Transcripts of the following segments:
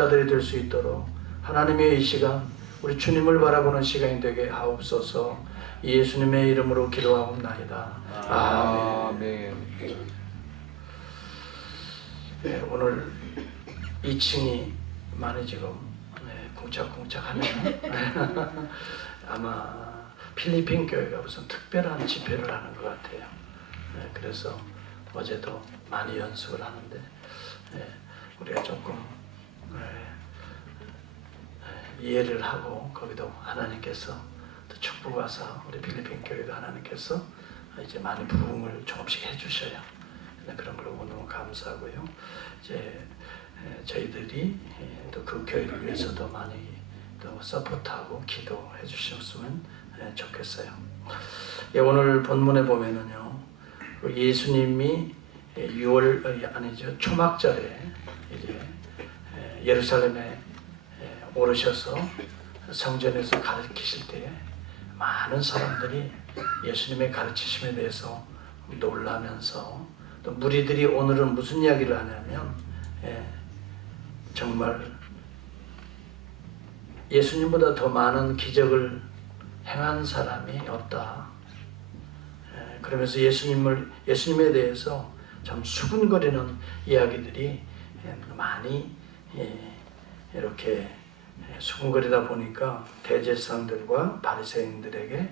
자들이 될 수 있도록 하나님의 이 시간 우리 주님을 바라보는 시간이 되게 하옵소서. 예수님의 이름으로 기도하옵나이다. 아멘. 네, 오늘 2층이 많이 지금 쿵짝쿵짝하네요. 아마 필리핀 교회가 무슨 특별한 집회를 하는 것 같아요. 네, 그래서 어제도 많이 연습을 하는데 우리가 조금 이해를 하고 거기도 하나님께서 또 축복하사 우리 필리핀 교회도 하나님께서 이제 많이 부흥을 조금씩 해주셔요. 그런 걸 너무 감사하고요. 이제 저희들이 또 그 교회를 위해서도 많이 또 서포트하고 기도해 주셨으면 좋겠어요. 오늘 본문에 보면은요, 예수님이 6월 아니죠 초막절에 이제 예루살렘에 오르셔서 성전에서 가르치실 때에 많은 사람들이 예수님의 가르치심에 대해서 놀라면서 또 무리들이 오늘은 무슨 이야기를 하냐면 정말 예수님보다 더 많은 기적을 행한 사람이 없다. 그러면서 예수님에 대해서 참 수근거리는 이야기들이 많이 이렇게 수근거리다 보니까 대제사장들과 바리새인들에게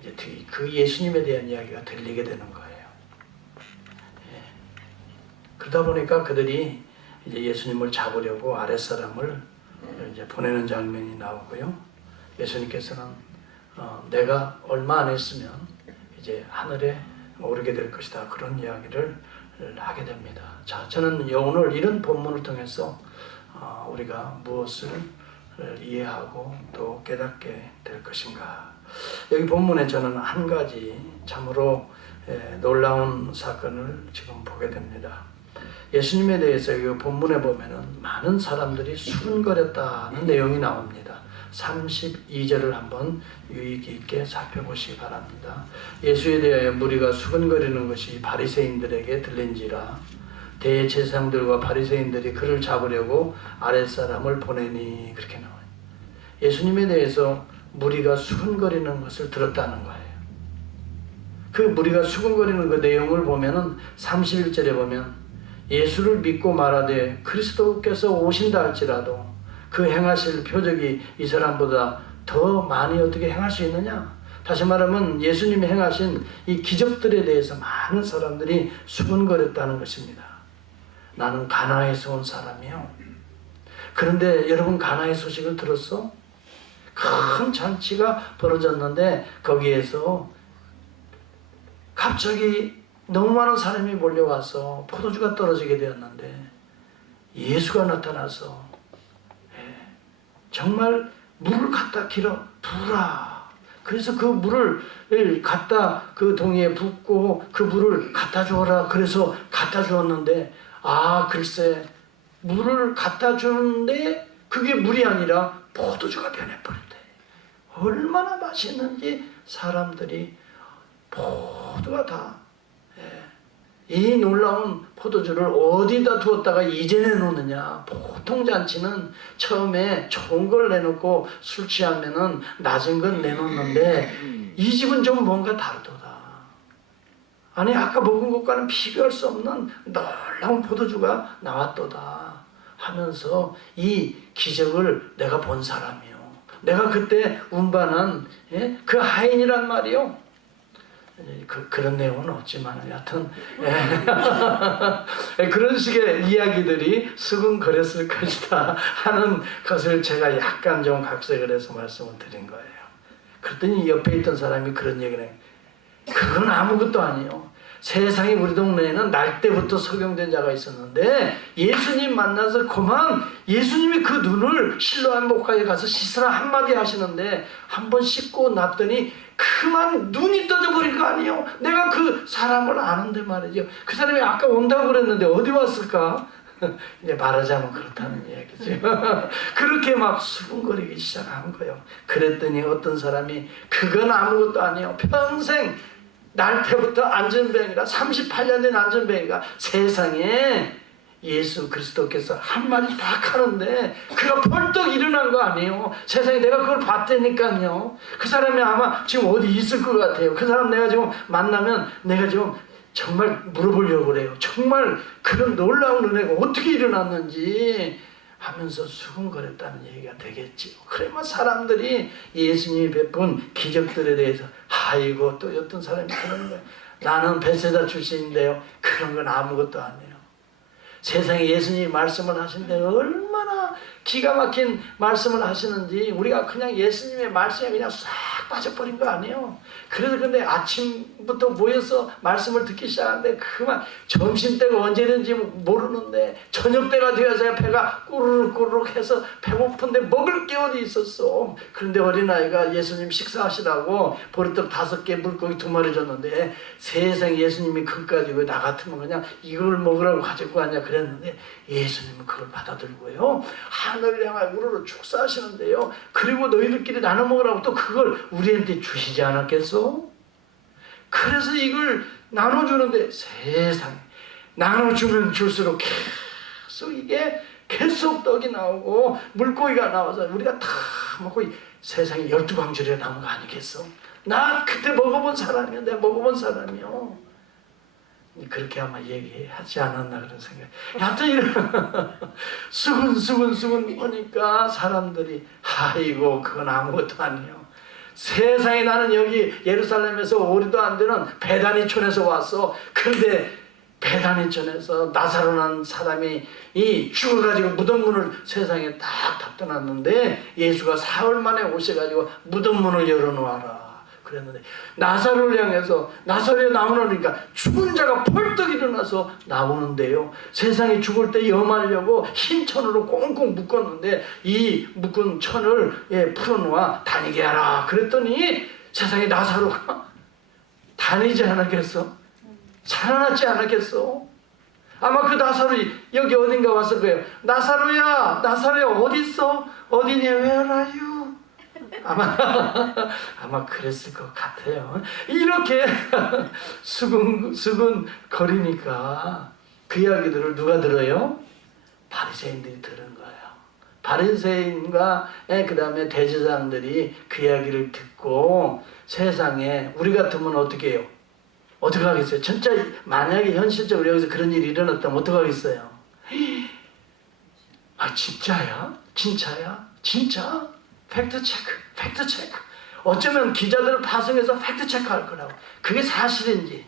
이제 그 예수님에 대한 이야기가 들리게 되는 거예요. 그러다 보니까 그들이 이제 예수님을 잡으려고 아랫사람을 이제 보내는 장면이 나오고요. 예수님께서는 내가 얼마 안 했으면 이제 하늘에 오르게 될 것이다. 그런 이야기를 하게 됩니다. 자, 저는 오늘 이런 본문을 통해서 우리가 무엇을 이해하고 또 깨닫게 될 것인가. 여기 본문에 저는 한 가지 참으로 놀라운 사건을 지금 보게 됩니다. 예수님에 대해서 이 본문에 보면은 많은 사람들이 수근거렸다는 내용이 나옵니다. 32절을 한번 유익 있게 살펴보시기 바랍니다. 예수에 대하여 무리가 수근거리는 것이 바리새인들에게 들린지라 대제사장들과 바리새인들이 그를 잡으려고 아랫사람을 보내니, 그렇게 나와요. 예수님에 대해서 무리가 수근거리는 것을 들었다는 거예요. 그 무리가 수근거리는 그 내용을 보면은 31절에 보면 예수를 믿고 말하되 그리스도께서 오신다 할지라도 그 행하실 표적이 이 사람보다 더 많이 어떻게 행할 수 있느냐? 다시 말하면 예수님이 행하신 이 기적들에 대해서 많은 사람들이 수근거렸다는 것입니다. 나는 가나에서 온 사람이요. 그런데 여러분, 가나의 소식을 들었어? 큰 잔치가 벌어졌는데 거기에서 갑자기 너무 많은 사람이 몰려와서 포도주가 떨어지게 되었는데 예수가 나타나서 정말 물을 갖다 길어 부으라. 그래서 그 물을 갖다 그 동이에 붓고 그 물을 갖다 주어라. 그래서 갖다 주었는데 글쎄 물을 갖다 주는데 그게 물이 아니라 포도주가 변해버린대. 얼마나 맛있는지 사람들이 모두가 다 이 놀라운 포도주를 어디다 두었다가 이제 내놓느냐. 보통 잔치는 처음에 좋은 걸 내놓고 술 취하면은 낮은 건 내놓는데 이 집은 좀 뭔가 다르도다. 아니 아까 먹은 것과는 비교할 수 없는 놀라운 포도주가 나왔도다 하면서 이 기적을 내가 본 사람이요. 내가 그때 운반한 그 하인이란 말이요. 그런 내용은 없지만 여하튼 그런 식의 이야기들이 수근거렸을 것이다 하는 것을 제가 약간 좀 각색을 해서 말씀을 드린 거예요. 그랬더니 옆에 있던 사람이 그런 얘기를 해요. 그건 아무것도 아니에요. 세상에 우리 동네에는 날 때부터 소경된 자가 있었는데 예수님 만나서 그만 예수님이 그 눈을 실로암 목가에 가서 씻으라 한마디 하시는데 한 번 씻고 났더니 그만 눈이 떠져버린 거 아니에요. 내가 그 사람을 아는데 말이죠. 그 사람이 아까 온다고 그랬는데 어디 왔을까? 이제 말하자면 그렇다는 얘기죠. 그렇게 막 수근거리기 시작한 거예요. 그랬더니 어떤 사람이 그건 아무것도 아니에요. 평생 날 때부터 안전뱅이라 38년 된 안전뱅이가 세상에 예수 그리스도께서 한마디 딱 하는데 그가 벌떡 일어난 거 아니에요. 세상에 내가 그걸 봤다니까요. 그 사람이 아마 지금 어디 있을 것 같아요. 그 사람 내가 지금 만나면 내가 지금 정말 물어보려고 그래요. 정말 그런 놀라운 은혜가 어떻게 일어났는지 하면서 수근거렸다는 얘기가 되겠지요. 그러면 사람들이 예수님이 베푼 기적들에 대해서 아이고 또 어떤 사람이 그러는 거예요. 나는 베세다 출신인데요. 그런 건 아무것도 아니에요. 세상에 예수님이 말씀을 하신데 얼마나 기가 막힌 말씀을 하시는지 우리가 그냥 예수님의 말씀에 그냥 싹 빠져버린 거 아니에요. 그래서 근데 아침부터 모여서 말씀을 듣기 시작하는데 그만 점심때가 언제든지 모르는데 저녁때가 되어서야 배가 꾸르륵 해서 배고픈데 먹을 게 어디 있었어. 그런데 어린아이가 예수님 식사하시라고 보리떡 5개 물고기 2마리 줬는데 세상에 예수님이 그것까지 왜 나 같으면 그냥 이걸 먹으라고 가지고 가냐 그랬는데 예수님은 그걸 받아들고요. 하늘을 향하여 우러러 축사하시는데요. 그리고 너희들끼리 나눠 먹으라고 또 그걸 우리한테 주시지 않았겠어? 그래서 이걸 나눠주는데 세상에 나눠주면 줄수록 계속 이게 계속 떡이 나오고 물고기가 나와서 우리가 다 먹고 세상에 12광줄에 남은 거 아니겠어? 나 그때 먹어본 사람이야. 내가 먹어본 사람이요. 그렇게 아마 얘기하지 않았나 그런 생각. 하여튼 이런 수근수근 보니까 사람들이 아이고 그건 아무것도 아니에요. 세상에 나는 여기 예루살렘에서 오리도 안 되는 베다니촌에서 왔어. 그런데 베다니촌에서 나사로라는 사람이 죽어가지고 무덤문을 세상에 딱 닫아 놨는데 예수가 사흘 만에 오셔가지고 무덤문을 열어놓아라 그랬는데 나사로를 향해서 나사로에 나오니까 죽은 자가 펄떡 일어나서 나오는데요. 세상에 죽을 때 염하려고 흰 천으로 꽁꽁 묶었는데 이 묶은 천을 풀어놓아 다니게 하라 그랬더니 세상에 나사로가 다니지 않았겠어? 살아났지 않았겠어? 아마 그 나사로 여기 어딘가 왔을 거예요. 나사로야 어디 있어? 어디니? Where are you? 아마 그랬을 것 같아요. 이렇게 수근 거리니까 그 이야기들을 누가 들어요? 바리새인들이 들은 거예요. 바리새인과 그 다음에 대제사장들이 그 이야기를 듣고 세상에 우리 같으면 어떻게 해요? 어떻게 하겠어요? 진짜 만약에 현실적으로 여기서 그런 일이 일어났다면 어떻게 하겠어요? 아 진짜야? 진짜야? 진짜? 팩트체크. 어쩌면 기자들을 파송해서 팩트체크할 거라고. 그게 사실인지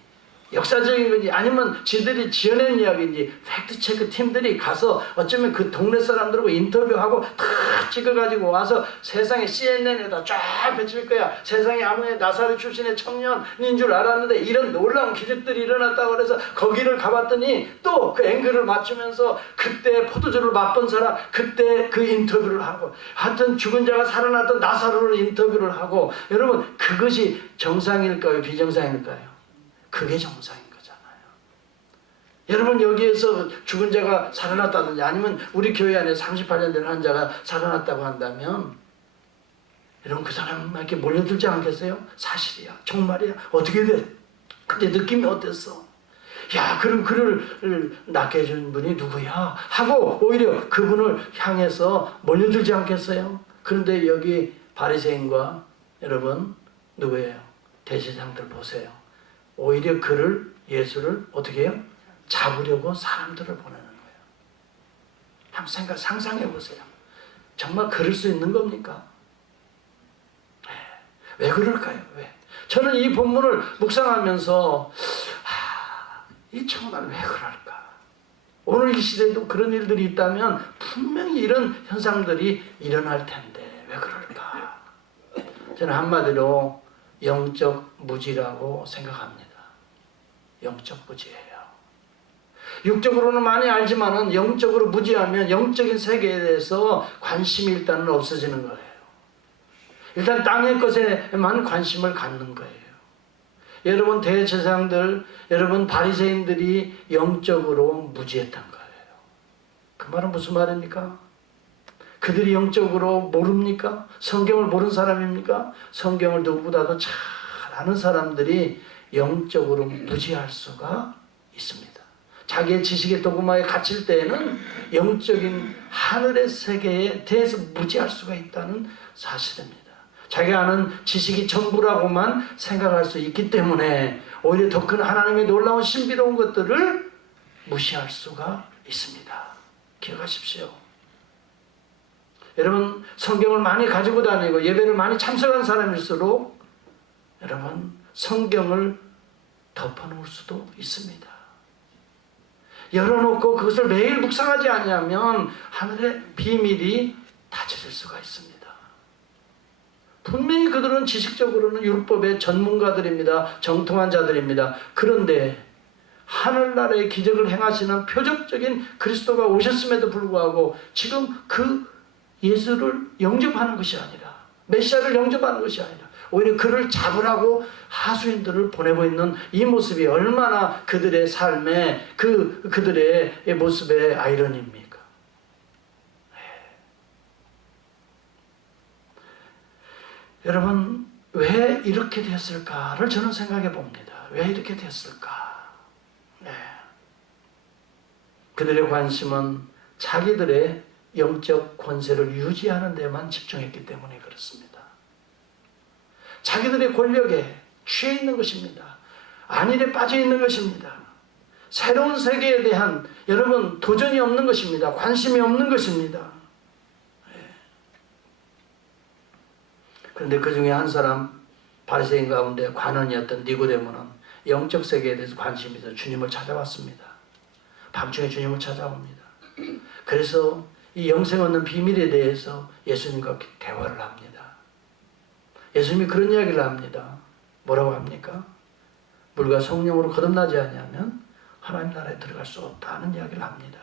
역사적인 건지 아니면 지들이 지어낸 이야기인지 팩트체크 팀들이 가서 어쩌면 그 동네 사람들하고 인터뷰하고 다 찍어가지고 와서 세상에 CNN에다 쫙 펼칠 거야. 세상에 아무에 나사렛 출신의 청년인 줄 알았는데 이런 놀라운 기적들이 일어났다고 그래서 거기를 가봤더니 또 그 앵글을 맞추면서 그때 포도주를 맛본 사람 그때 그 인터뷰를 하고 하여튼 죽은 자가 살아났던 나사로를 인터뷰를 하고 여러분 그것이 정상일까요? 비정상일까요? 그게 정상인 거잖아요. 여러분 여기에서 죽은 자가 살아났다든지 아니면 우리 교회 안에 38년 된 환자가 살아났다고 한다면 여러분 그 사람에게 몰려들지 않겠어요? 사실이야. 정말이야. 어떻게 돼? 근데 느낌이 어땠어? 야 그럼 그를 낫게 해준 분이 누구야? 하고 오히려 그분을 향해서 몰려들지 않겠어요? 그런데 여기 바리새인과 여러분 누구예요? 대제사장들 보세요. 오히려 그를 예수를 어떻게 해요? 잡으려고 사람들을 보내는 거예요. 한번 상상해 보세요. 정말 그럴 수 있는 겁니까? 왜 그럴까요? 왜? 저는 이 본문을 묵상하면서 이 정말 왜 그럴까? 오늘 이 시대에도 그런 일들이 있다면 분명히 이런 현상들이 일어날 텐데 왜 그럴까? 저는 한마디로 영적 무지라고 생각합니다. 영적 무지예요. 육적으로는 많이 알지만은 영적으로 무지하면 영적인 세계에 대해서 관심이 일단은 없어지는 거예요. 일단 땅의 것에만 관심을 갖는 거예요. 여러분 대제사장들, 여러분 바리새인들이 영적으로 무지했던 거예요. 그 말은 무슨 말입니까? 그들이 영적으로 모릅니까? 성경을 모르는 사람입니까? 성경을 누구보다도 잘 아는 사람들이 영적으로 무지할 수가 있습니다. 자기의 지식의 도구마에 갇힐 때에는 영적인 하늘의 세계에 대해서 무지할 수가 있다는 사실입니다. 자기가 아는 지식이 전부라고만 생각할 수 있기 때문에 오히려 더 큰 하나님의 놀라운 신비로운 것들을 무시할 수가 있습니다. 기억하십시오. 여러분, 성경을 많이 가지고 다니고 예배를 많이 참석한 사람일수록 여러분, 성경을 덮어놓을 수도 있습니다. 열어놓고 그것을 매일 묵상하지 않으면 하늘의 비밀이 닫혀질 수가 있습니다. 분명히 그들은 지식적으로는 율법의 전문가들입니다. 정통한 자들입니다. 그런데 하늘나라의 기적을 행하시는 표적적인 그리스도가 오셨음에도 불구하고 지금 그 예수를 영접하는 것이 아니라, 메시아를 영접하는 것이 아니라 오히려 그를 잡으라고 하수인들을 보내고 있는 이 모습이 얼마나 그들의 삶의 그들의 모습의 아이러니입니까? 여러분, 왜 이렇게 됐을까를 저는 생각해 봅니다. 왜 이렇게 됐을까? 그들의 관심은 자기들의 영적 권세를 유지하는 데만 집중했기 때문에 그렇습니다. 자기들의 권력에 취해 있는 것입니다. 안일에 빠져 있는 것입니다. 새로운 세계에 대한 여러분 도전이 없는 것입니다. 관심이 없는 것입니다. 그런데 그 중에 한 사람, 바리새인 가운데 관원이었던 니고데모는 영적 세계에 대해서 관심이 있어 주님을 찾아왔습니다. 밤중에 주님을 찾아옵니다. 그래서 이 영생 얻는 비밀에 대해서 예수님과 대화를 합니다. 예수님이 그런 이야기를 합니다. 뭐라고 합니까? 물과 성령으로 거듭나지 않으면 하나님 나라에 들어갈 수 없다는 이야기를 합니다.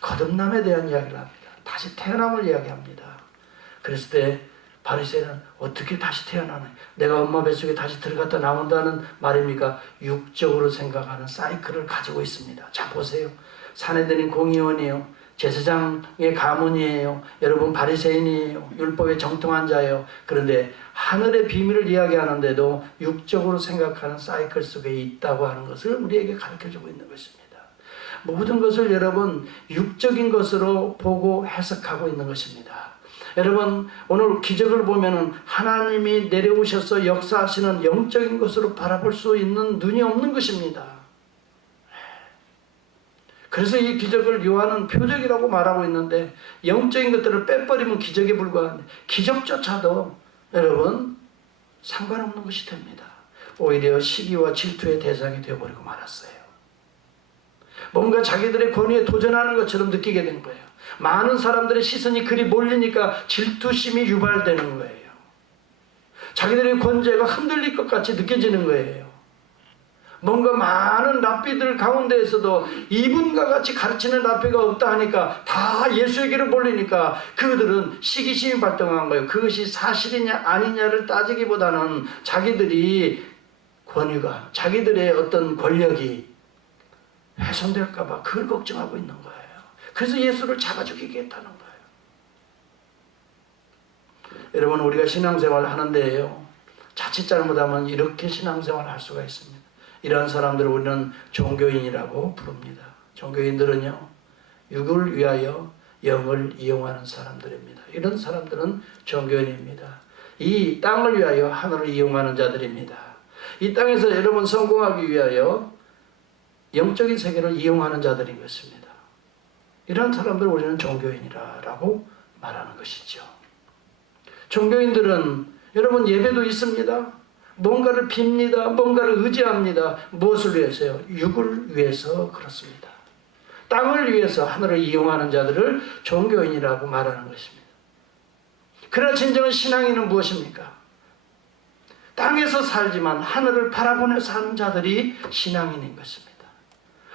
거듭남에 대한 이야기를 합니다. 다시 태어남을 이야기합니다. 그랬을 때 바리새인은 어떻게 다시 태어나네? 내가 엄마 뱃속에 다시 들어갔다 나온다는 말입니까? 육적으로 생각하는 사이클을 가지고 있습니다. 자, 보세요. 산헤드린 공의원이에요. 제사장의 가문이에요. 여러분 바리새인이에요. 율법의 정통한 자예요. 그런데 하늘의 비밀을 이야기하는데도 육적으로 생각하는 사이클 속에 있다고 하는 것을 우리에게 가르쳐주고 있는 것입니다. 모든 것을 여러분 육적인 것으로 보고 해석하고 있는 것입니다. 여러분 오늘 기적을 보면은 하나님이 내려오셔서 역사하시는 영적인 것으로 바라볼 수 있는 눈이 없는 것입니다. 그래서 이 기적을 요한은 표적이라고 말하고 있는데 영적인 것들을 빼버리면 기적에 불과한데 기적조차도 여러분 상관없는 것이 됩니다. 오히려 시기와 질투의 대상이 되어버리고 말았어요. 뭔가 자기들의 권위에 도전하는 것처럼 느끼게 된 거예요. 많은 사람들의 시선이 그리 몰리니까 질투심이 유발되는 거예요. 자기들의 권세가 흔들릴 것 같이 느껴지는 거예요. 뭔가 많은 랍비들 가운데에서도 이분과 같이 가르치는 랍비가 없다 하니까 다 예수에게로 몰리니까 그들은 시기심이 발동한 거예요. 그것이 사실이냐 아니냐를 따지기보다는 자기들이 권위가, 자기들의 어떤 권력이 훼손될까 봐 그걸 걱정하고 있는 거예요. 그래서 예수를 잡아 죽이겠다는 거예요. 여러분 우리가 신앙생활을 하는데요, 자칫 잘못하면 이렇게 신앙생활을 할 수가 있습니다. 이러한 사람들을 우리는 종교인이라고 부릅니다. 종교인들은요, 육을 위하여 영을 이용하는 사람들입니다. 이런 사람들은 종교인입니다. 이 땅을 위하여 하늘을 이용하는 자들입니다. 이 땅에서 여러분 성공하기 위하여 영적인 세계를 이용하는 자들인 것입니다. 이런 사람들을 우리는 종교인이라고 말하는 것이죠. 종교인들은 여러분 예배도 있습니다. 뭔가를 빕니다. 뭔가를 의지합니다. 무엇을 위해서요? 육을 위해서 그렇습니다. 땅을 위해서 하늘을 이용하는 자들을 종교인이라고 말하는 것입니다. 그러나 진정한 신앙인은 무엇입니까? 땅에서 살지만 하늘을 바라보며 사는 자들이 신앙인인 것입니다.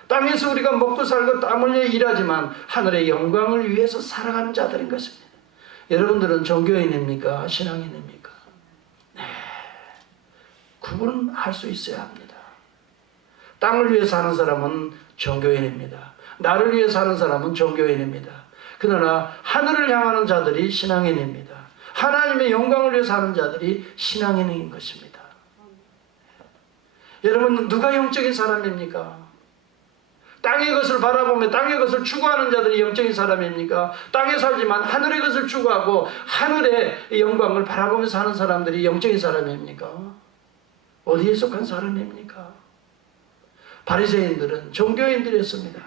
땅에서 우리가 먹고 살고 땀 흘려 일하지만 하늘의 영광을 위해서 살아가는 자들인 것입니다. 여러분들은 종교인입니까? 신앙인입니까? 네. 구분할 수 있어야 합니다. 땅을 위해 사는 사람은 종교인입니다. 나를 위해 사는 사람은 종교인입니다. 그러나 하늘을 향하는 자들이 신앙인입니다. 하나님의 영광을 위해 사는 자들이 신앙인인 것입니다. 여러분 누가 영적인 사람입니까? 땅의 것을 바라보며 땅의 것을 추구하는 자들이 영적인 사람입니까? 땅에 살지만 하늘의 것을 추구하고 하늘의 영광을 바라보며 사는 사람들이 영적인 사람입니까? 어디에 속한 사람입니까? 바리새인들은 종교인들이었습니다.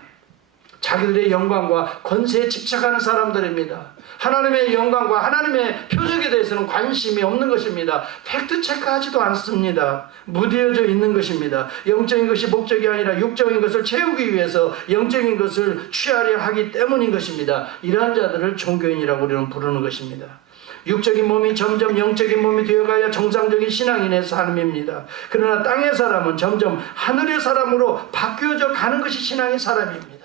자기들의 영광과 권세에 집착하는 사람들입니다. 하나님의 영광과 하나님의 표적에 대해서는 관심이 없는 것입니다. 팩트 체크하지도 않습니다. 무뎌져 있는 것입니다. 영적인 것이 목적이 아니라 육적인 것을 채우기 위해서 영적인 것을 취하려 하기 때문인 것입니다. 이러한 자들을 종교인이라고 우리는 부르는 것입니다. 육적인 몸이 점점 영적인 몸이 되어가야 정상적인 신앙인의 삶입니다. 그러나 땅의 사람은 점점 하늘의 사람으로 바뀌어져 가는 것이 신앙의 사람입니다.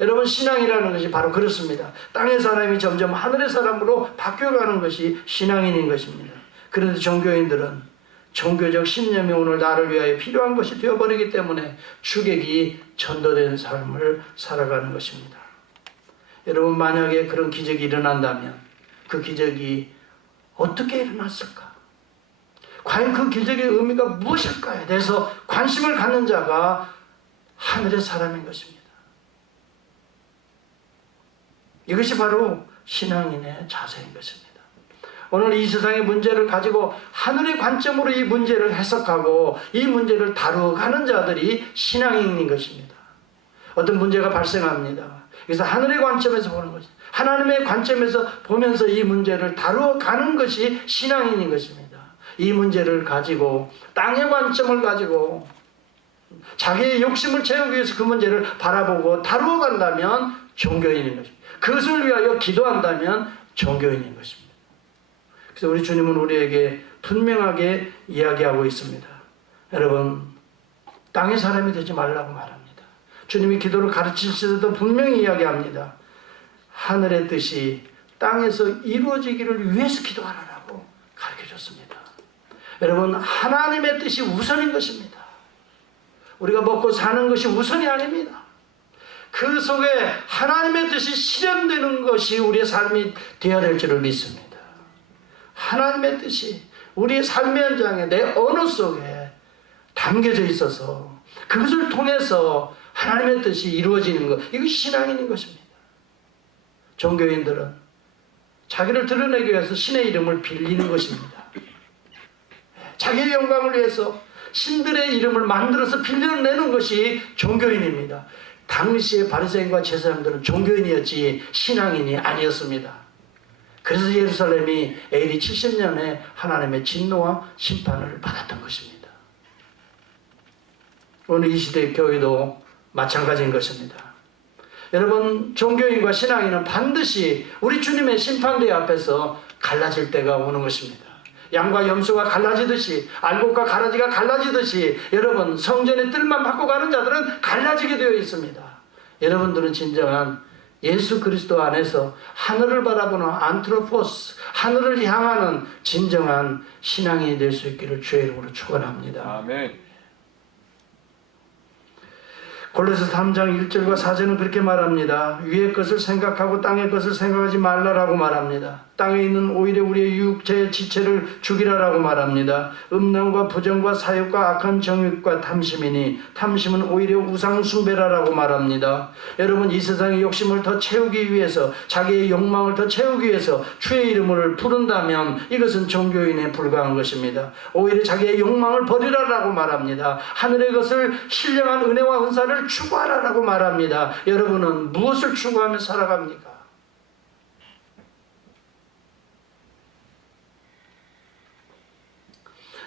여러분, 신앙이라는 것이 바로 그렇습니다. 땅의 사람이 점점 하늘의 사람으로 바뀌어가는 것이 신앙인인 것입니다. 그런데 종교인들은 종교적 신념이 오늘 나를 위하여 필요한 것이 되어버리기 때문에 추격이 전도된 삶을 살아가는 것입니다. 여러분, 만약에 그런 기적이 일어난다면 그 기적이 어떻게 일어났을까? 과연 그 기적의 의미가 무엇일까에 대해서 관심을 갖는 자가 하늘의 사람인 것입니다. 이것이 바로 신앙인의 자세인 것입니다. 오늘 이 세상의 문제를 가지고 하늘의 관점으로 이 문제를 해석하고 이 문제를 다루어가는 자들이 신앙인인 것입니다. 어떤 문제가 발생합니다. 그래서 하늘의 관점에서 보는 것입니다. 하나님의 관점에서 보면서 이 문제를 다루어가는 것이 신앙인인 것입니다. 이 문제를 가지고 땅의 관점을 가지고 자기의 욕심을 채우기 위해서 그 문제를 바라보고 다루어간다면 종교인인 것입니다. 그것을 위하여 기도한다면 종교인인 것입니다. 그래서 우리 주님은 우리에게 분명하게 이야기하고 있습니다. 여러분, 땅의 사람이 되지 말라고 말합니다. 주님이 기도를 가르치실 때도 분명히 이야기합니다. 하늘의 뜻이 땅에서 이루어지기를 위해서 기도하라고 가르쳐줬습니다. 여러분, 하나님의 뜻이 우선인 것입니다. 우리가 먹고 사는 것이 우선이 아닙니다. 그 속에 하나님의 뜻이 실현되는 것이 우리의 삶이 되어야 될 줄을 믿습니다. 하나님의 뜻이 우리의 삶의 현장에 내 언어 속에 담겨져 있어서 그것을 통해서 하나님의 뜻이 이루어지는 것, 이것이 신앙인인 것입니다. 종교인들은 자기를 드러내기 위해서 신의 이름을 빌리는 것입니다. 자기의 영광을 위해서 신들의 이름을 만들어서 빌려내는 것이 종교인입니다. 당시의 바리새인과 제사장들은 종교인이었지 신앙인이 아니었습니다. 그래서 예루살렘이 AD 70년에 하나님의 진노와 심판을 받았던 것입니다. 오늘 이 시대의 교회도 마찬가지인 것입니다. 여러분, 종교인과 신앙인은 반드시 우리 주님의 심판대 앞에서 갈라질 때가 오는 것입니다. 양과 염소가 갈라지듯이, 알곡과 가라지가 갈라지듯이 여러분, 성전의 뜰만 받고 가는 자들은 갈라지게 되어 있습니다. 여러분들은 진정한 예수 그리스도 안에서 하늘을 바라보는 안트로포스, 하늘을 향하는 진정한 신앙이 될 수 있기를 주의 이름으로 축원합니다. 아멘. 골로새 3장 1절과 4절은 그렇게 말합니다. 위의 것을 생각하고 땅의 것을 생각하지 말라라고 말합니다. 땅에 있는 오히려 우리의 육체의 지체를 죽이라라고 말합니다. 음란과 부정과 사욕과 악한 정욕과 탐심이니 탐심은 오히려 우상 숭배라라고 말합니다. 여러분, 이 세상의 욕심을 더 채우기 위해서, 자기의 욕망을 더 채우기 위해서 주의 이름을 부른다면 이것은 종교인에 불과한 것입니다. 오히려 자기의 욕망을 버리라라고 말합니다. 하늘의 것을 신령한 은혜와 은사를 추구하라라고 말합니다. 여러분은 무엇을 추구하며 살아갑니까?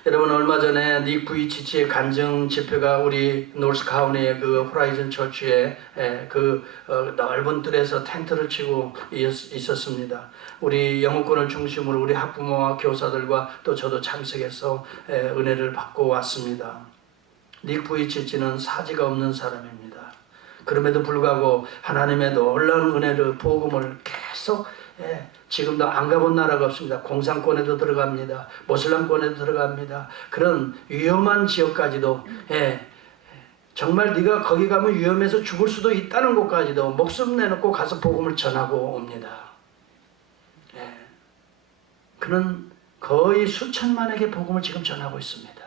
여러분, 얼마 전에 닉 부이치치의 간증 집회가 우리 노스카운티의 그 호라이즌 처치에 넓은 뜰에서 텐트를 치고 있었습니다. 우리 영어권을 중심으로 우리 학부모와 교사들과 또 저도 참석해서 은혜를 받고 왔습니다. 닉 부이치치는 사지가 없는 사람입니다. 그럼에도 불구하고 하나님의 놀라운 은혜를, 복음을 계속 지금도 안 가본 나라가 없습니다. 공산권에도 들어갑니다. 모슬람권에도 들어갑니다. 그런 위험한 지역까지도 정말 네가 거기 가면 위험해서 죽을 수도 있다는 곳까지도 목숨 내놓고 가서 복음을 전하고 옵니다. 그는 거의 수천만에게 복음을 지금 전하고 있습니다.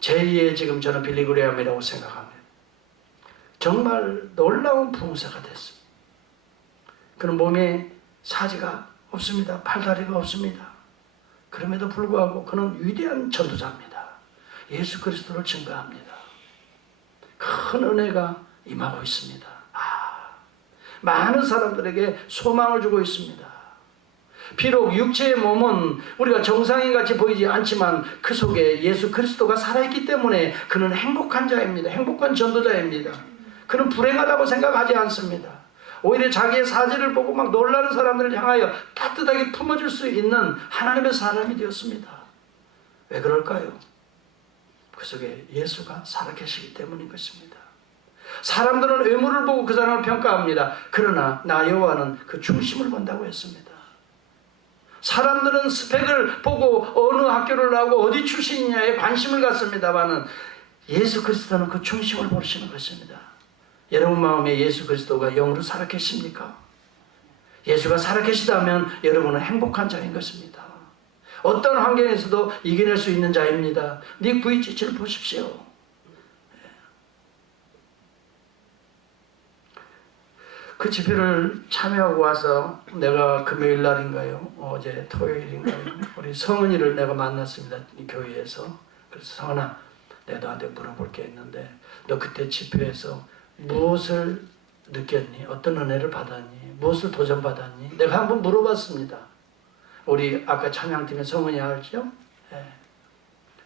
제2의 지금 저는 빌리그레함이라고 생각합니다. 정말 놀라운 부흥사가 됐습니다. 그는 몸에 사지가 없습니다. 팔다리가 없습니다. 그럼에도 불구하고 그는 위대한 전도자입니다. 예수 그리스도를 증거합니다. 큰 은혜가 임하고 있습니다. 많은 사람들에게 소망을 주고 있습니다. 비록 육체의 몸은 우리가 정상인같이 보이지 않지만 그 속에 예수 그리스도가 살아있기 때문에 그는 행복한 자입니다. 행복한 전도자입니다. 그는 불행하다고 생각하지 않습니다. 오히려 자기의 사지를 보고 막 놀라는 사람들을 향하여 따뜻하게 품어줄 수 있는 하나님의 사람이 되었습니다. 왜 그럴까요? 그 속에 예수가 살아계시기 때문인 것입니다. 사람들은 외모를 보고 그 사람을 평가합니다. 그러나 나 여호와는 그 중심을 본다고 했습니다. 사람들은 스펙을 보고 어느 학교를 나오고 어디 출신이냐에 관심을 갖습니다만은 예수 그리스도는 그 중심을 보시는 것입니다. 여러분 마음에 예수 그리스도가 영으로 살아계십니까? 예수가 살아계시다면 여러분은 행복한 자인 것입니다. 어떤 환경에서도 이겨낼 수 있는 자입니다. 닉 부이치치를 보십시오. 그 집회를 참여하고 와서 내가 금요일 날인가요? 어제 토요일인가요? 우리 성은이를 내가 만났습니다. 이 교회에서. 그래서 성은아, 내가 너한테 물어볼 게 있는데 너 그때 집회에서 무엇을 느꼈니? 어떤 은혜를 받았니? 무엇을 도전받았니? 내가 한번 물어봤습니다. 우리 아까 찬양팀의 성은이 알죠? 네.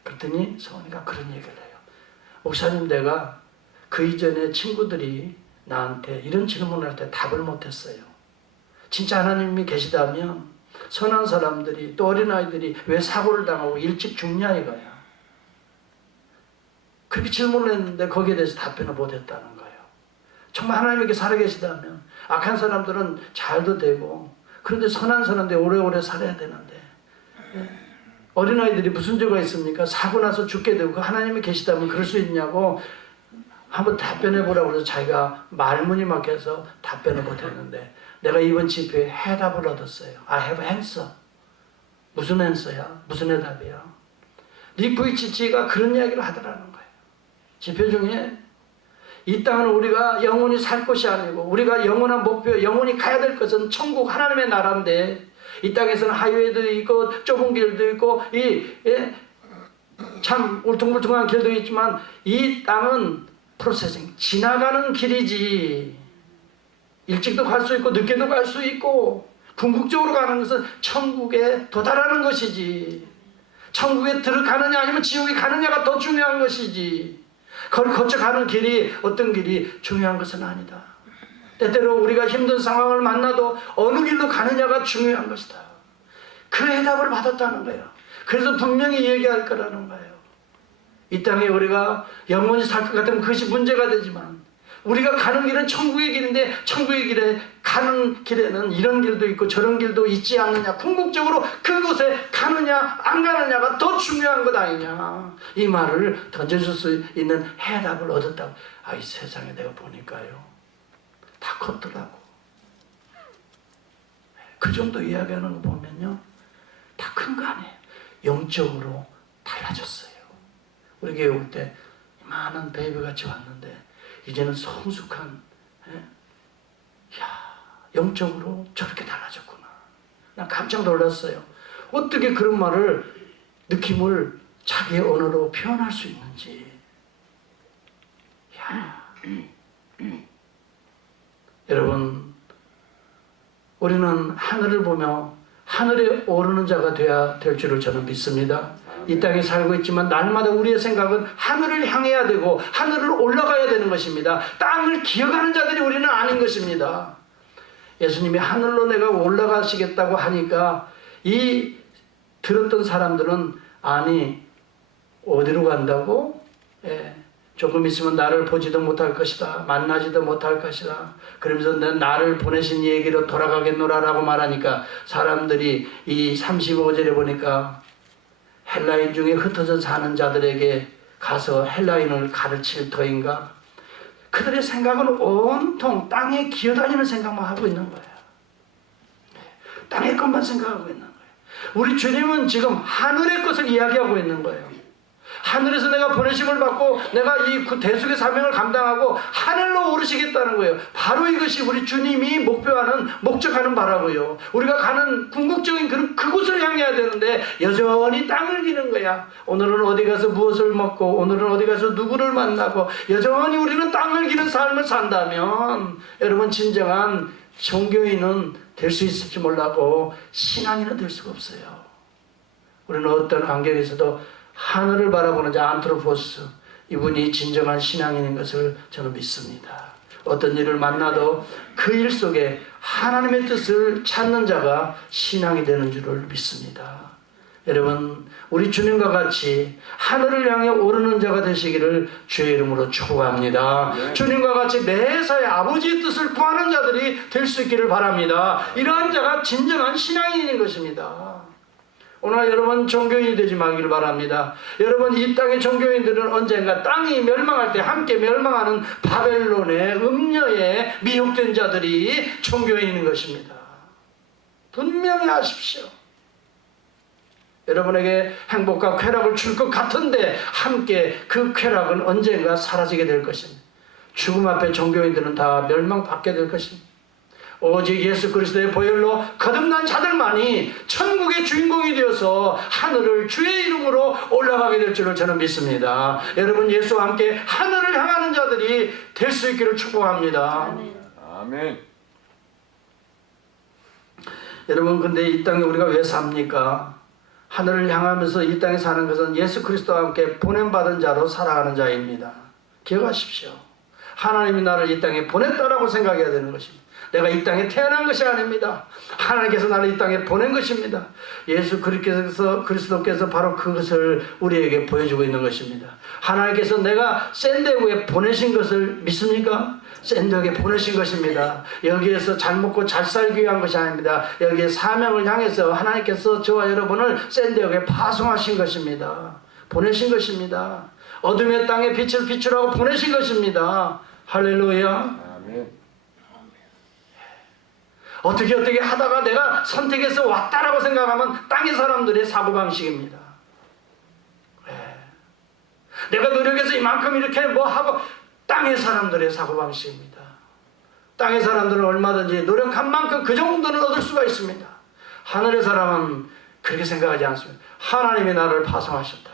그랬더니 성은이가 그런 얘기를 해요. 목사님, 내가 그 이전에 친구들이 나한테 이런 질문을 할 때 답을 못했어요. 진짜 하나님이 계시다면 선한 사람들이 또 어린아이들이 왜 사고를 당하고 일찍 죽냐 이거야. 그렇게 질문을 했는데 거기에 대해서 답변을 못했다는 거예요. 정말 하나님께 살아계시다면 악한 사람들은 잘도 되고 그런데 선한 사람들이 오래오래 살아야 되는데 어린아이들이 무슨 죄가 있습니까? 사고 나서 죽게 되고 하나님이 계시다면 그럴 수 있냐고 한번 답변해 보라고 해서 자기가 말문이 막혀서 답변을 못했는데 내가 이번 집회에 해답을 얻었어요. I have answer. 무슨 answer야? 무슨 해답이야? 닉 부이치치가 그런 이야기를 하더라는 거예요. 집회 중에 이 땅은 우리가 영원히 살 것이 아니고 우리가 영원한 목표, 영원히 가야 될 것은 천국 하나님의 나라인데 이 땅에서는 하이웨이도 있고 좁은 길도 있고 참 울퉁불퉁한 길도 있지만 이 땅은 프로세싱, 지나가는 길이지. 일찍도 갈 수 있고 늦게도 갈 수 있고 궁극적으로 가는 것은 천국에 도달하는 것이지. 천국에 들어가느냐 아니면 지옥에 가느냐가 더 중요한 것이지. 그걸 거쳐가는 길이 어떤 길이 중요한 것은 아니다. 때때로 우리가 힘든 상황을 만나도 어느 길로 가느냐가 중요한 것이다. 그 해답을 받았다는 거예요. 그래서 분명히 얘기할 거라는 거예요. 이 땅에 우리가 영원히 살 것 같으면 그것이 문제가 되지만 우리가 가는 길은 천국의 길인데 천국의 길에 가는 길에는 이런 길도 있고 저런 길도 있지 않느냐, 궁극적으로 그곳에 가느냐 안 가느냐가 더 중요한 것 아니냐, 이 말을 던져줄 수 있는 해답을 얻었다고. 이 세상에 내가 보니까요 다 컸더라고. 그 정도 이야기하는 거 보면요 다 큰 거 아니에요. 영적으로 달라졌어요. 우리 교회 올 때 많은 베이비같이 왔는데 이제는 성숙한, 영적으로 저렇게 달라졌구나. 난 깜짝 놀랐어요. 어떻게 그런 말을, 느낌을 자기의 언어로 표현할 수 있는지. 여러분, 우리는 하늘을 보며 하늘에 오르는 자가 되어야 될 줄을 저는 믿습니다. 이 땅에 살고 있지만 날마다 우리의 생각은 하늘을 향해야 되고 하늘을 올라가야 되는 것입니다. 땅을 기어가는 자들이 우리는 아닌 것입니다. 예수님이 하늘로 내가 올라가시겠다고 하니까 이 들었던 사람들은 아니 어디로 간다고? 조금 있으면 나를 보지도 못할 것이다. 만나지도 못할 것이다. 그러면서 나를 보내신 얘기로 돌아가겠노라 라고 말하니까 사람들이 이 35절에 보니까 헬라인 중에 흩어져 사는 자들에게 가서 헬라인을 가르칠 터인가? 그들의 생각은 온통 땅에 기어다니는 생각만 하고 있는 거예요. 땅의 것만 생각하고 있는 거예요. 우리 주님은 지금 하늘의 것을 이야기하고 있는 거예요. 하늘에서 내가 보내심을 받고 내가 이 대속의 사명을 감당하고 하늘로 오르시겠다는 거예요. 바로 이것이 우리 주님이 목표하는 목적하는 바라고요. 우리가 가는 궁극적인 그곳을 향해야 되는데 여전히 땅을 기는 거야. 오늘은 어디 가서 무엇을 먹고 오늘은 어디 가서 누구를 만나고 여전히 우리는 땅을 기는 삶을 산다면 여러분 진정한 종교인은 될 수 있을지 몰라도 신앙인은 될 수가 없어요. 우리는 어떤 환경에서도 하늘을 바라보는 자 안트로포스, 이분이 진정한 신앙인인 것을 저는 믿습니다. 어떤 일을 만나도 그 일 속에 하나님의 뜻을 찾는 자가 신앙이 되는 줄을 믿습니다. 여러분, 우리 주님과 같이 하늘을 향해 오르는 자가 되시기를 주의 이름으로 축복합니다. 네. 주님과 같이 매사에 아버지의 뜻을 구하는 자들이 될 수 있기를 바랍니다. 이러한 자가 진정한 신앙인인 것입니다. 오늘 여러분 종교인이 되지 마기를 바랍니다. 여러분 이 땅의 종교인들은 언젠가 땅이 멸망할 때 함께 멸망하는 바벨론의 음녀에 미혹된 자들이 종교인인 것입니다. 분명히 아십시오. 여러분에게 행복과 쾌락을 줄 것 같은데 함께 그 쾌락은 언젠가 사라지게 될 것입니다. 죽음 앞에 종교인들은 다 멸망받게 될 것입니다. 오직 예수 그리스도의 보혈로 거듭난 자들만이 천국의 주인공이 되어서 하늘을 주의 이름으로 올라가게 될 줄을 저는 믿습니다. 여러분 예수와 함께 하늘을 향하는 자들이 될 수 있기를 축복합니다. 아멘. 여러분 근데 이 땅에 우리가 왜 삽니까? 하늘을 향하면서 이 땅에 사는 것은 예수 그리스도와 함께 보냄받은 자로 살아가는 자입니다. 기억하십시오. 하나님이 나를 이 땅에 보냈다라고 생각해야 되는 것입니다. 내가 이 땅에 태어난 것이 아닙니다. 하나님께서 나를 이 땅에 보낸 것입니다. 예수 그리스도께서 바로 그것을 우리에게 보여주고 있는 것입니다. 하나님께서 내가 샌디에고에 보내신 것을 믿습니까? 샌디에고에 보내신 것입니다. 여기에서 잘 먹고 잘 살기 위한 것이 아닙니다. 여기에 사명을 향해서 하나님께서 저와 여러분을 샌디에고에 파송하신 것입니다. 보내신 것입니다. 어둠의 땅에 빛을 비추라고 보내신 것입니다. 할렐루야. 아멘. 어떻게 하다가 내가 선택해서 왔다라고 생각하면 땅의 사람들의 사고방식입니다. 내가 노력해서 이만큼 이렇게 뭐 하고 땅의 사람들의 사고방식입니다. 땅의 사람들은 얼마든지 노력한 만큼 그 정도는 얻을 수가 있습니다. 하늘의 사람은 그렇게 생각하지 않습니다. 하나님이 나를 파송하셨다.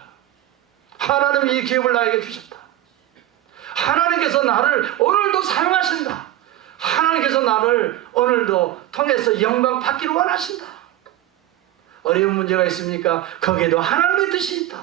하나님이 이 기업을 나에게 주셨다. 하나님께서 나를 오늘도 사용하신다. 하나님께서 나를 오늘도 통해서 영광 받기를 원하신다. 어려운 문제가 있습니까? 거기에도 하나님의 뜻이 있다.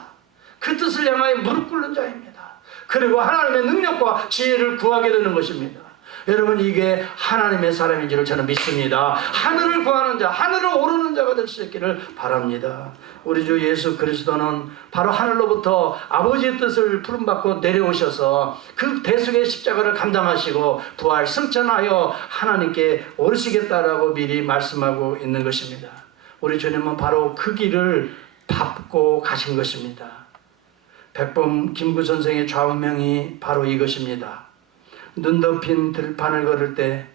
그 뜻을 향하여 무릎 꿇는 자입니다. 그리고 하나님의 능력과 지혜를 구하게 되는 것입니다. 여러분 이게 하나님의 사람인 줄을 저는 믿습니다. 하늘을 구하는 자, 하늘을 오르는 자가 될 수 있기를 바랍니다. 우리 주 예수 그리스도는 바로 하늘로부터 아버지의 뜻을 부름받고 내려오셔서 그 대속의 십자가를 감당하시고 부활 승천하여 하나님께 오르시겠다라고 미리 말씀하고 있는 것입니다. 우리 주님은 바로 그 길을 밟고 가신 것입니다. 백범 김구 선생의 좌우명이 바로 이것입니다. 눈 덮인 들판을 걸을 때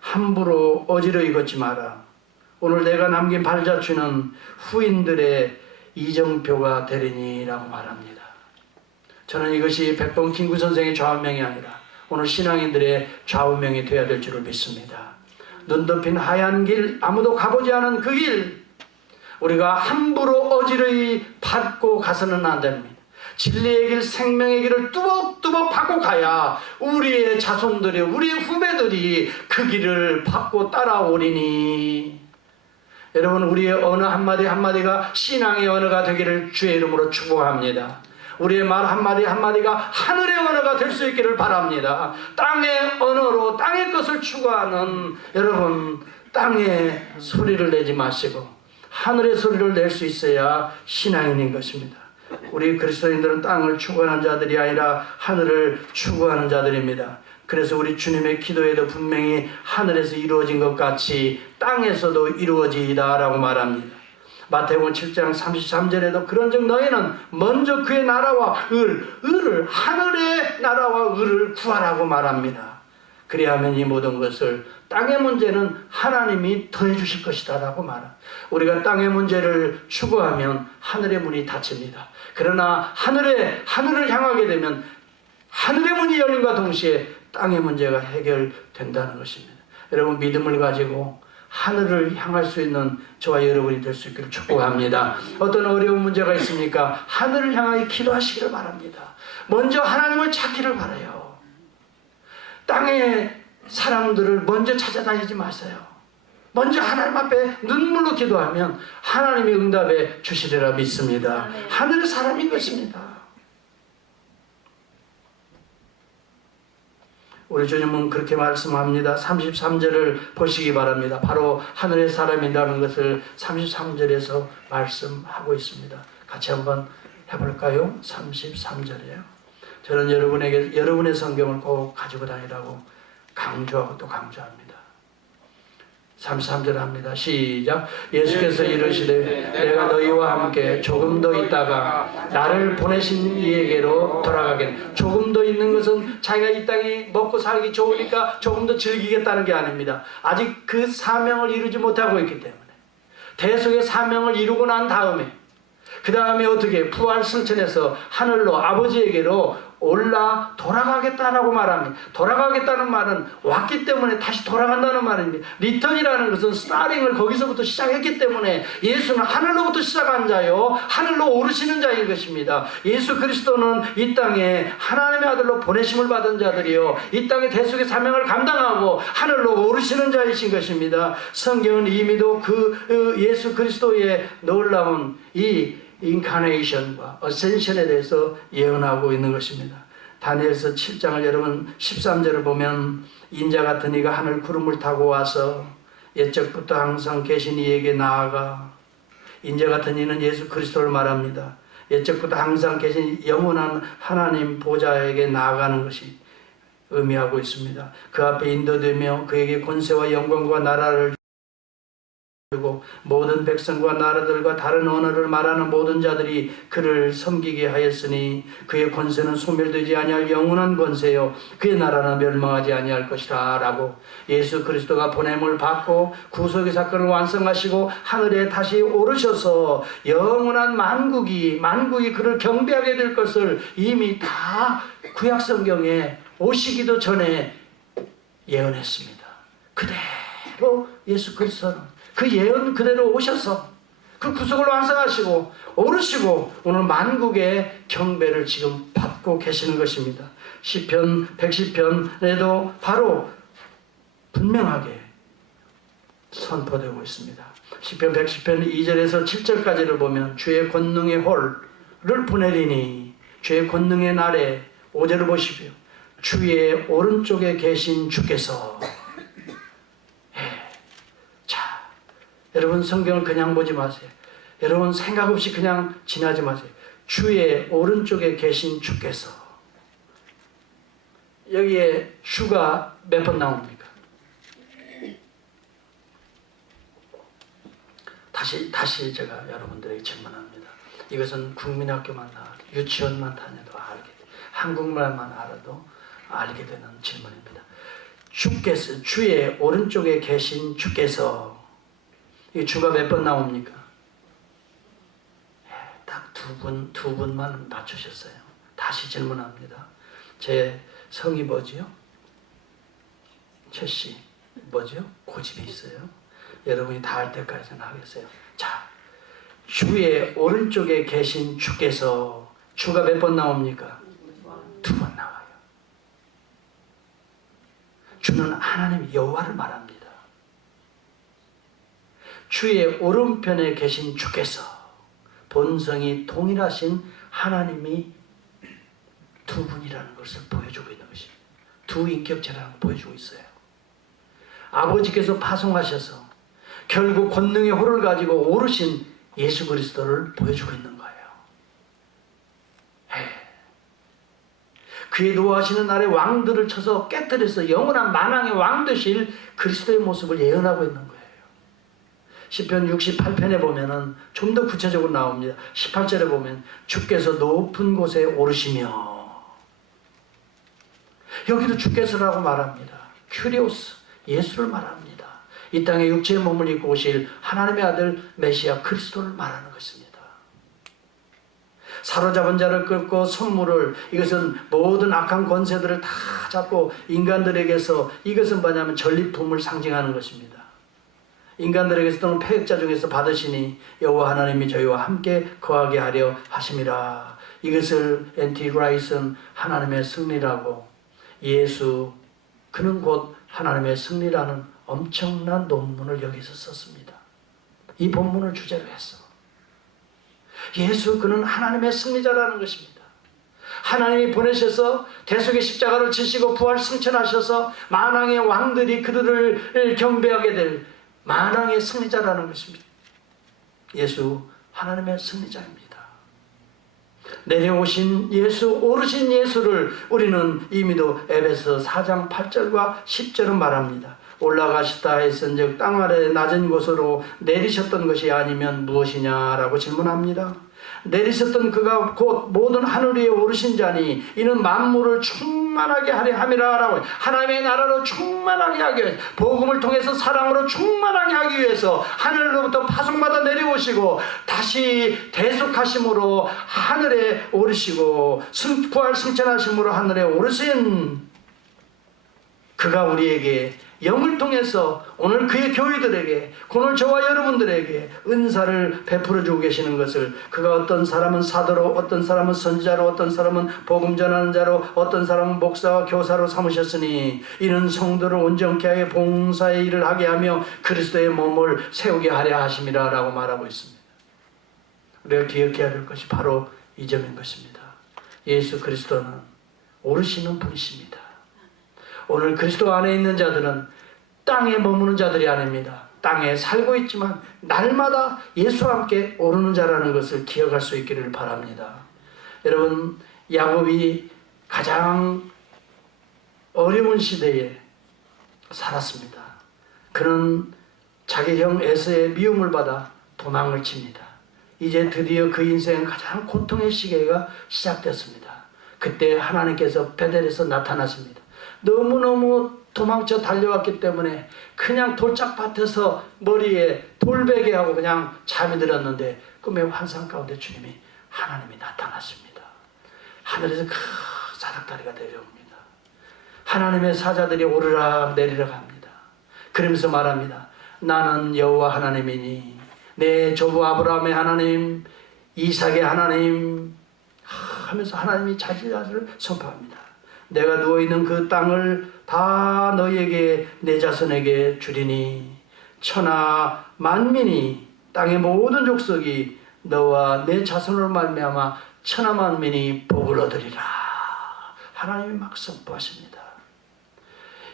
함부로 어지러이 걷지 마라. 오늘 내가 남긴 발자취는 후인들의 이정표가 되리니라고 말합니다. 저는 이것이 백범 김구 선생의 좌우명이 아니라 오늘 신앙인들의 좌우명이 되어야 될 줄을 믿습니다. 눈 덮인 하얀 길, 아무도 가보지 않은 그 길, 우리가 함부로 어지러이 밟고 가서는 안 됩니다. 진리의 길, 생명의 길을 뚜벅뚜벅 밟고 가야 우리의 자손들이, 우리의 후배들이 그 길을 밟고 따라오리니. 여러분 우리의 언어 한마디 한마디가 신앙의 언어가 되기를 주의 이름으로 축복합니다. 우리의 말 한마디 한마디가 하늘의 언어가 될 수 있기를 바랍니다. 땅의 언어로 땅의 것을 추구하는 여러분, 땅의 소리를 내지 마시고 하늘의 소리를 낼 수 있어야 신앙인인 것입니다. 우리 그리스도인들은 땅을 추구하는 자들이 아니라 하늘을 추구하는 자들입니다. 그래서 우리 주님의 기도에도 분명히 하늘에서 이루어진 것 같이 땅에서도 이루어지이다 라고 말합니다. 마태복음 7장 33절에도 그런즉 너희는 먼저 그의 나라와 을을 하늘의 나라와 을을 구하라고 말합니다. 그리하면 이 모든 것을 땅의 문제는 하나님이 더해 주실 것이다 라고 말합니다. 우리가 땅의 문제를 추구하면 하늘의 문이 닫힙니다. 그러나 하늘을 향하게 되면 하늘의 문이 열림과 동시에 땅의 문제가 해결된다는 것입니다. 여러분 믿음을 가지고 하늘을 향할 수 있는 저와 여러분이 될 수 있기를 축복합니다. 어떤 어려운 문제가 있습니까? 하늘을 향하여 기도하시기를 바랍니다. 먼저 하나님을 찾기를 바라요. 땅의 사람들을 먼저 찾아다니지 마세요. 먼저 하나님 앞에 눈물로 기도하면 하나님이 응답해 주시리라 믿습니다. 하늘의 사람인 것입니다. 우리 주님은 그렇게 말씀합니다. 33절을 보시기 바랍니다. 바로 하늘의 사람이라는 것을 33절에서 말씀하고 있습니다. 같이 한번 해볼까요? 33절이에요. 저는 여러분의 성경을 꼭 가지고 다니라고 강조하고 또 강조합니다. 33절 합니다. 시작. 예수께서 이르시되 내가 너희와 함께 조금 더 있다가 나를 보내신 이에게로 돌아가겠다. 조금 더 있는 것은 자기가 이 땅이 먹고 살기 좋으니까 조금 더 즐기겠다는 게 아닙니다. 아직 그 사명을 이루지 못하고 있기 때문에 대속의 사명을 이루고 난 다음에 그 다음에 어떻게 부활 승천해서 하늘로 아버지에게로 올라 돌아가겠다라고 말합니다. 돌아가겠다는 말은 왔기 때문에 다시 돌아간다는 말입니다. 리턴이라는 것은 스타링을 거기서부터 시작했기 때문에 예수는 하늘로부터 시작한 자요 하늘로 오르시는 자인 것입니다. 예수 그리스도는 이 땅에 하나님의 아들로 보내심을 받은 자들이요 이 땅의 대속의 사명을 감당하고 하늘로 오르시는 자이신 것입니다. 성경은 이미도 그 예수 그리스도의 놀라운 이 인카네이션과 어센션에 대해서 예언하고 있는 것입니다. 다니엘서 7장을 여러분 13절을 보면 인자 같은 이가 하늘 구름을 타고 와서 옛적부터 항상 계신 이에게 나아가 인자 같은 이는 예수 그리스도를 말합니다. 옛적부터 항상 계신 영원한 하나님 보좌에게 나아가는 것이 의미하고 있습니다. 그 앞에 인도되며 그에게 권세와 영광과 나라를 그리고 모든 백성과 나라들과 다른 언어를 말하는 모든 자들이 그를 섬기게 하였으니 그의 권세는 소멸되지 아니할 영원한 권세요 그의 나라는 멸망하지 아니할 것이다 라고 예수 그리스도가 보냄을 받고 구속의 사건을 완성하시고 하늘에 다시 오르셔서 영원한 만국이 그를 경배하게 될 것을 이미 다 구약성경에 오시기도 전에 예언했습니다. 그대로 예수 그리스도는 그 예언 그대로 오셔서 그 구속을 완성하시고 오르시고 오늘 만국의 경배를 지금 받고 계시는 것입니다. 시편 110편에도 바로 분명하게 선포되고 있습니다. 시편 110편 2절에서 7절까지를 보면 주의 권능의 홀을 보내리니 주의 권능의 날에 5절을 보시고요. 주의 오른쪽에 계신 주께서 여러분 성경을 그냥 보지 마세요. 여러분 생각 없이 그냥 지나지 마세요. 주의 오른쪽에 계신 주께서 여기에 주가 몇 번 나옵니까? 다시 제가 여러분들에게 질문합니다. 이것은 국민학교만 유치원만 다녀도 알게 돼. 한국말만 알아도 알게 되는 질문입니다. 주께서 주의 오른쪽에 계신 주께서 이 주가 몇 번 나옵니까? 딱 두 분만 맞추셨어요. 다시 질문합니다. 제 성이 뭐지요? 최씨 뭐지요? 고집이 있어요. 여러분이 다 할 때까지는 하겠어요. 자, 주의 오른쪽에 계신 주께서 주가 몇 번 나옵니까? 2번 나와요. 주는 하나님 여호와를 말합니다. 주의 오른편에 계신 주께서 본성이 동일하신 하나님이 두 분이라는 것을 보여주고 있는 것입니다. 두 인격체라는 걸 보여주고 있어요. 아버지께서 파송하셔서 결국 권능의 호를 가지고 오르신 예수 그리스도를 보여주고 있는 거예요. 그의 노하시는 날에 왕들을 쳐서 깨뜨려서 영원한 만왕의 왕 되실 그리스도의 모습을 예언하고 있는 거예요. 시편 68편에 보면은 좀 더 구체적으로 나옵니다. 18절에 보면 주께서 높은 곳에 오르시며 여기도 주께서라고 말합니다. 큐리오스, 예수를 말합니다. 이 땅에 육체의 몸을 입고 오실 하나님의 아들 메시아 그리스도를 말하는 것입니다. 사로잡은 자를 끌고 선물을, 이것은 모든 악한 권세들을 다 잡고 인간들에게서, 이것은 뭐냐면 전리품을 상징하는 것입니다. 인간들에게서 또는 패역자 중에서 받으시니 여호와 하나님이 저희와 함께 거하게 하려 하심이라. 이것을 엔티그라이스는 하나님의 승리라고, 예수 그는 곧 하나님의 승리라는 엄청난 논문을 여기서 썼습니다. 이 본문을 주제로 해서 예수 그는 하나님의 승리자라는 것입니다. 하나님이 보내셔서 대속의 십자가를 지시고 부활 승천하셔서 만왕의 왕들이 그들을 경배하게 될 만왕의 승리자라는 것입니다. 예수 하나님의 승리자입니다. 내려오신 예수, 오르신 예수를 우리는 이미도 에베소 4장 8절과 10절은 말합니다. 올라가시다 했은즉 땅 아래 낮은 곳으로 내리셨던 것이 아니면 무엇이냐라고 질문합니다. 내리셨던 그가 곧 모든 하늘 위에 오르신 자니 이는 만물을 충만하게 하려 함이라라고, 하나님의 나라로 충만하게 하기 위해서, 복음을 통해서 사랑으로 충만하게 하기 위해서 하늘로부터 파송받아 내려오시고 다시 대속하심으로 하늘에 오르시고 부활 승천하심으로 하늘에 오르신 그가 우리에게 영을 통해서 오늘 그의 교회들에게, 오늘 저와 여러분들에게 은사를 베풀어 주고 계시는 것을, 그가 어떤 사람은 사도로, 어떤 사람은 선지자로, 어떤 사람은 복음 전하는 자로, 어떤 사람은 목사와 교사로 삼으셨으니 이는 성도를 온전케 하여 봉사의 일을 하게 하며 그리스도의 몸을 세우게 하려 하심이라 라고 말하고 있습니다. 우리가 기억해야 될 것이 바로 이 점인 것입니다. 예수 그리스도는 오르시는 분이십니다. 오늘 그리스도 안에 있는 자들은 땅에 머무는 자들이 아닙니다. 땅에 살고 있지만 날마다 예수와 함께 오르는 자라는 것을 기억할 수 있기를 바랍니다. 여러분, 야곱이 가장 어려운 시대에 살았습니다. 그는 자기 형 에서의 미움을 받아 도망을 칩니다. 이제 드디어 그 인생 가장 고통의 시기가 시작됐습니다. 그때 하나님께서 베델에서 나타나십니다. 너무너무 도망쳐 달려왔기 때문에 그냥 돌짝밭에서 머리에 돌베개하고 그냥 잠이 들었는데 꿈의 환상 가운데 주님이, 하나님이 나타났습니다. 하늘에서 큰 사닥다리가 내려옵니다. 하나님의 사자들이 오르락 내리락 합니다. 그러면서 말합니다. 나는 여호와 하나님이니 내 조부 아브라함의 하나님, 이삭의 하나님 하면서 하나님이 자신을 선포합니다. 내가 누워있는 그 땅을 다 너희에게, 내 자손에게 주리니 천하 만민이, 땅의 모든 족속이 너와 내 자손으로 말미암아 천하 만민이 복을 얻으리라. 하나님이 막 선포하십니다.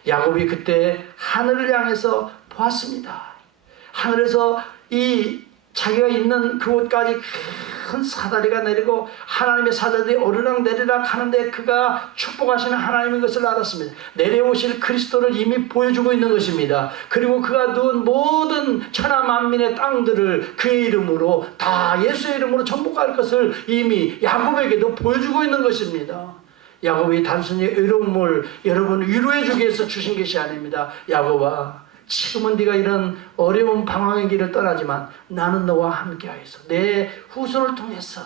야곱이 그때 하늘을 향해서 보았습니다. 하늘에서 이 자기가 있는 그곳까지 큰 사다리가 내리고 하나님의 사자들이 오르락 내리락 하는데 그가 축복하시는 하나님인 것을 알았습니다. 내려오실 그리스도를 이미 보여주고 있는 것입니다. 그리고 그가 누운 모든 천하 만민의 땅들을 그의 이름으로, 다 예수의 이름으로 정복할 것을 이미 야곱에게도 보여주고 있는 것입니다. 야곱이 단순히 의로움을 여러분 위로해 주기 위해서 주신 것이 아닙니다. 야곱아, 지금은 네가 이런 어려운 방황의 길을 떠나지만 나는 너와 함께하여서 내 후손을 통해서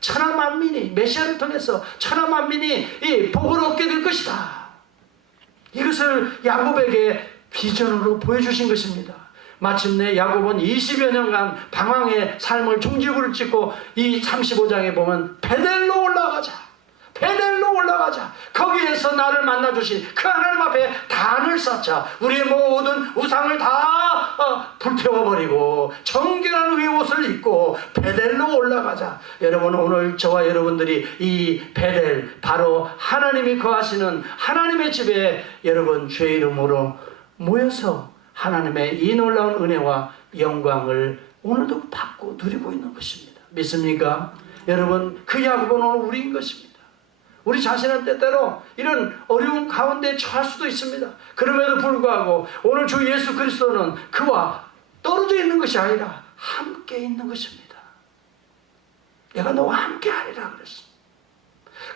천하 만민이, 메시아를 통해서 천하 만민이 이 복을 얻게 될 것이다. 이것을 야곱에게 비전으로 보여주신 것입니다. 마침내 야곱은 20여 년간 방황의 삶을 종지부를 찍고 이 35장에 보면 베델로 올라가자, 베델로 올라가자, 거기에서 나를 만나주신 그 하나님 앞에 단을 쌓자, 우리의 모든 우상을 다 불태워버리고 정결한 위의 옷을 입고 베델로 올라가자. 여러분, 오늘 저와 여러분들이 이 베델, 바로 하나님이 거하시는 하나님의 집에 여러분 주의 이름으로 모여서 하나님의 이 놀라운 은혜와 영광을 오늘도 받고 누리고 있는 것입니다. 믿습니까? 여러분, 그 야곱은 오늘 우리인 것입니다. 우리 자신은 때때로 이런 어려운 가운데 처할 수도 있습니다. 그럼에도 불구하고 오늘 주 예수 그리스도는 그와 떨어져 있는 것이 아니라 함께 있는 것입니다. 내가 너와 함께 하리라 그랬습니다.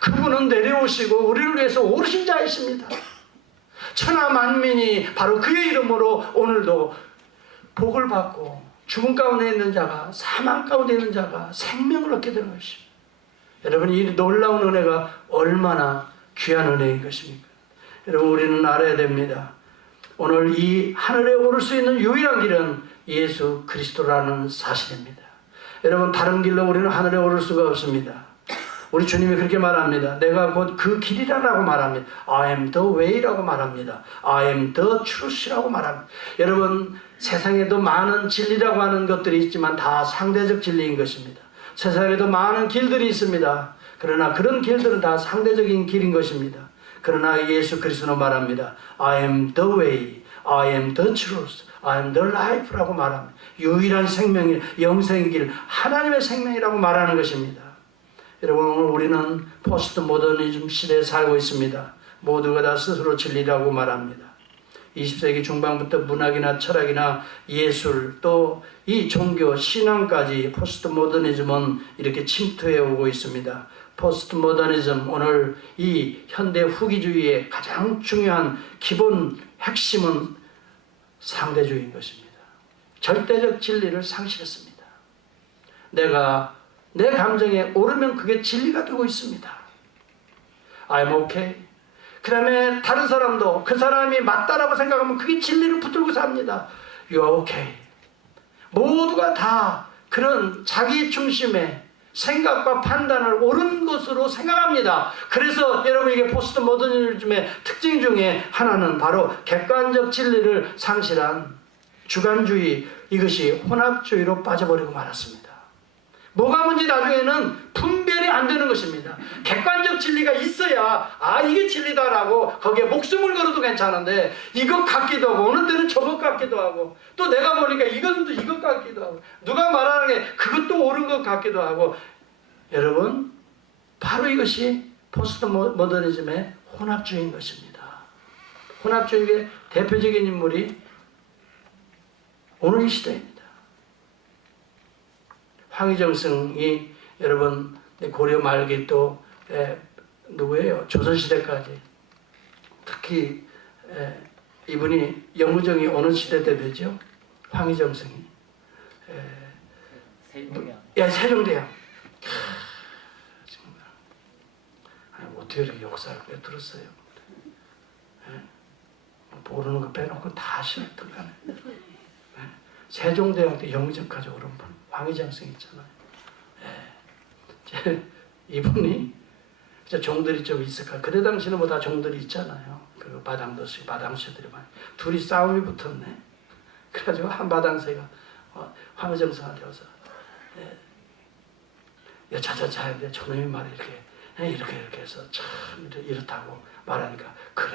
그분은 내려오시고 우리를 위해서 오르신 자이십니다. 천하 만민이 바로 그의 이름으로 오늘도 복을 받고 죽음 가운데 있는 자가, 사망 가운데 있는 자가 생명을 얻게 되는 것입니다. 여러분, 이 놀라운 은혜가 얼마나 귀한 은혜인 것입니까? 여러분, 우리는 알아야 됩니다. 오늘 이 하늘에 오를 수 있는 유일한 길은 예수 그리스도라는 사실입니다. 여러분, 다른 길로 우리는 하늘에 오를 수가 없습니다. 우리 주님이 그렇게 말합니다. 내가 곧 그 길이라고 말합니다. I am the way라고 말합니다. I am the truth라고 말합니다. 여러분, 세상에도 많은 진리라고 하는 것들이 있지만 다 상대적 진리인 것입니다. 세상에도 많은 길들이 있습니다. 그러나 그런 길들은 다 상대적인 길인 것입니다. 그러나 예수 그리스도는 말합니다. I am the way, I am the truth, I am the life라고 말합니다. 유일한 생명이, 영생의 길, 하나님의 생명이라고 말하는 것입니다. 여러분, 오늘 우리는 포스트 모더니즘 시대에 살고 있습니다. 모두가 다 스스로 진리라고 말합니다. 20세기 중반부터 문학이나 철학이나 예술, 또 이 종교, 신앙까지 포스트 모더니즘은 이렇게 침투해 오고 있습니다. 포스트 모더니즘, 오늘 이 현대 후기주의의 가장 중요한 기본 핵심은 상대주의인 것입니다. 절대적 진리를 상실했습니다. 내가 내 감정에 오르면 그게 진리가 되고 있습니다. I'm okay. 그 다음에 다른 사람도 그 사람이 맞다라고 생각하면 그게 진리를 붙들고 삽니다. You're okay. 모두가 다 그런 자기 중심의 생각과 판단을 옳은 것으로 생각합니다. 그래서 여러분, 이게 포스트 모더니즘의 특징 중에 하나는 바로 객관적 진리를 상실한 주관주의, 이것이 혼합주의로 빠져버리고 말았습니다. 뭐가 문제? 나중에는 분별이 안 되는 것입니다. 객관적 진리가 있어야 이게 진리다라고 거기에 목숨을 걸어도 괜찮은데 이것 같기도 하고 어느 때는 저것 같기도 하고 또 내가 보니까 이것은 또 이것 같기도 하고 누가 말하는 게 그것도 옳은 것 같기도 하고, 여러분, 바로 이것이 포스트 모더니즘의 혼합주의인 것입니다. 혼합주의의 대표적인 인물이 오늘 이 시대입니다. 황희정승이 여러분 고려 말기 또 누구예요? 조선시대까지 특히 이분이 영의정이 어느 시대 때 되죠? 황희정승이 세종대왕. 세종대왕. 정말 어떻게 이렇게 역사를 빼들었어요? 모르는 거 빼놓고 다 싫었던 거네. 세종대왕 때 영의정까지 오른 분 황희정승 있잖아요. 이분이 종들이 좀 있을까? 그때 당시는 뭐 다 종들이 있잖아요. 그 마당도시, 마당새들이 많이 둘이 싸움이 붙었네. 그래가지고 한 마당새가 황희정승한테 와서 여차저차 했는데 저놈이 말이 이렇게 해서 참 이렇다고 말하니까 그래,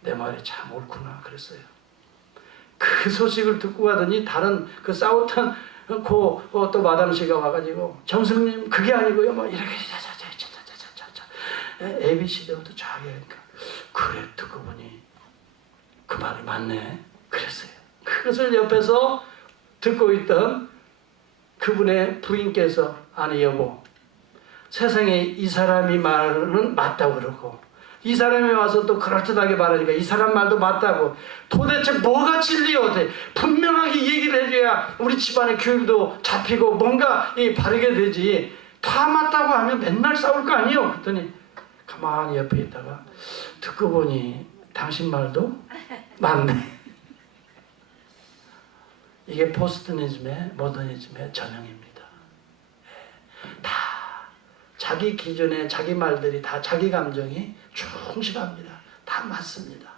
내 말이 참 옳구나 그랬어요. 그 소식을 듣고 가더니 다른 그 싸웠던 또 마당씨가 와가지고 정승님 그게 아니고요 뭐 이렇게 ABC대부터 쫙 하니까 그래, 듣고 보니 그 말이 맞네 그랬어요. 그것을 옆에서 듣고 있던 그분의 부인께서 아니 여보, 세상에 이 사람이 말은 맞다고 그러고 이 사람이 와서 또 그럴듯하게 말하니까 이 사람 말도 맞다고, 도대체 뭐가 진리요? 분명하게 얘기를 해줘야 우리 집안의 교육도 잡히고 뭔가 바르게 되지, 다 맞다고 하면 맨날 싸울 거 아니에요? 그랬더니 가만히 옆에 있다가 듣고 보니 당신 말도 맞네. 이게 포스트니즘의 모더니즘의 전형입니다. 다 자기 기준에 자기 말들이 다 자기 감정이 충실합니다. 다 맞습니다.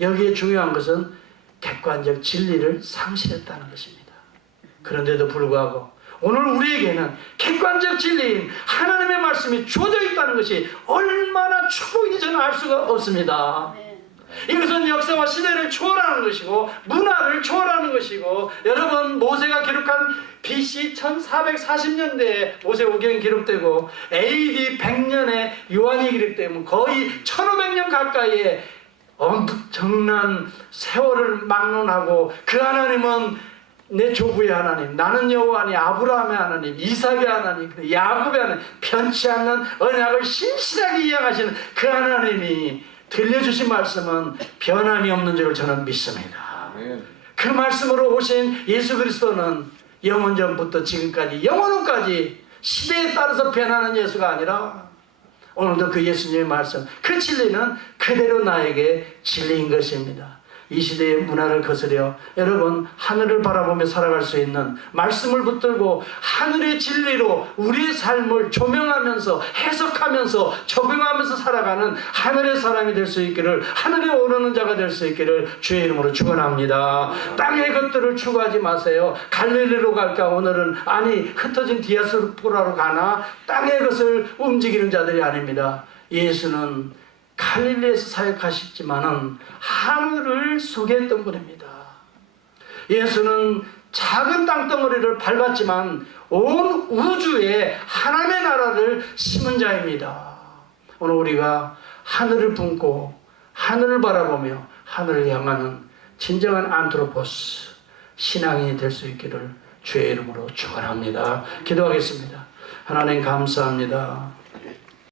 여기에 중요한 것은 객관적 진리를 상실했다는 것입니다. 그런데도 불구하고 오늘 우리에게는 객관적 진리인 하나님의 말씀이 주어져 있다는 것이 얼마나 축복인지 저는 알 수가 없습니다. 이것은 역사와 시대를 초월하는 것이고 문화를 초월하는 것이고, 여러분 모세가 기록한 BC 1440년대에 모세오경이 기록되고 AD 100년에 요한이 기록되면 거의 1500년 가까이의 엄청난 세월을 막론하고 그 하나님은 내 조부의 하나님, 나는 여호와니 아브라함의 하나님, 이삭의 하나님, 야곱의 하나님, 변치 않는 언약을 신실하게 이행하시는 그 하나님이 들려주신 말씀은 변함이 없는 줄 저는 믿습니다. 아멘. 그 말씀으로 오신 예수 그리스도는 영원전부터 지금까지 영원까지 시대에 따라서 변하는 예수가 아니라 오늘도 그 예수님의 말씀, 그 진리는 그대로 나에게 진리인 것입니다. 이 시대의 문화를 거스려 여러분 하늘을 바라보며 살아갈 수 있는 말씀을 붙들고 하늘의 진리로 우리의 삶을 조명하면서 해석하면서 적용하면서 살아가는 하늘의 사람이 될 수 있기를, 하늘에 오르는 자가 될 수 있기를 주의 이름으로 축원합니다. 땅의 것들을 추구하지 마세요. 갈릴리로 갈까? 오늘은 아니 흩어진 디아스포라로 가나? 땅의 것을 움직이는 자들이 아닙니다. 예수는 갈릴리에서 사역하셨지만은 하늘을 소개했던 분입니다. 예수는 작은 땅덩어리를 밟았지만 온 우주에 하나님의 나라를 심은 자입니다. 오늘 우리가 하늘을 품고 하늘을 바라보며 하늘을 향하는 진정한 안트로포스 신앙인이 될 수 있기를 주의 이름으로 축원합니다. 기도하겠습니다. 하나님 감사합니다.